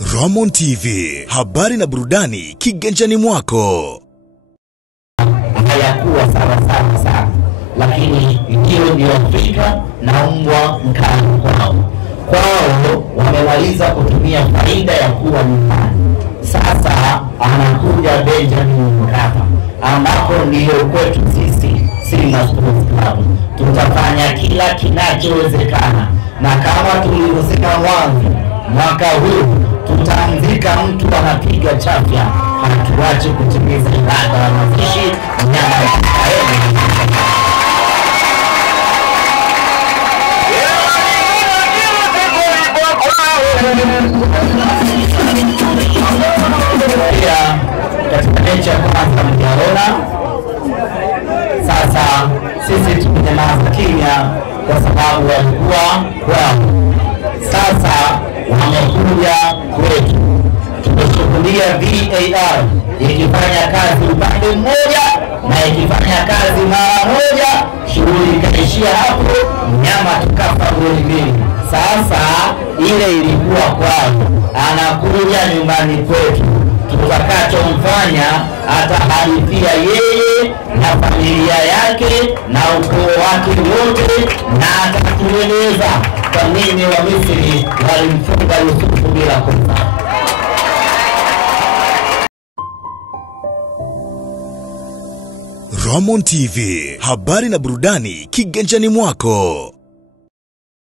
Ramon TV, habari na burudani kiganjani mwako. Hayakuwa sana, lakini ndio Afrika na mbwa mkali kwao wamewaliza kutumia faida ya kuwa nyumbani. Sasa anakuja Benjamin Mkapa, ambapo ndio kwetu sisi Simba Sports Club. Tutafanya kila kinachowezekana, na kama tulivyosema mwanzo, mwaka huu tutamzika mtu anapiga chafya. Hatuache kutimiza ibada ya mazishi nyama ya Israeli. Pia katika mechi ya kwanza mjaona, sasa sisi tumenyamaza kimya kwa sababu walikuwa kwao. Sasa wamekuja kwetu. Tumeshuhudia VAR ikifanya kazi upande mmoja na ikifanya kazi mara moja, shughuli ikaishia hapo, nyama tukafa goli mbili. Sasa ile ilikuwa kwao, anakuja nyumbani kwetu. Tutakachomfanya atahadithia yeye na familia yake na ukoo wake wote, na atatueleza kwa nini wa Misri walimfunga Yusufu bila kosa. Ramon TV, habari na burudani kiganjani mwako.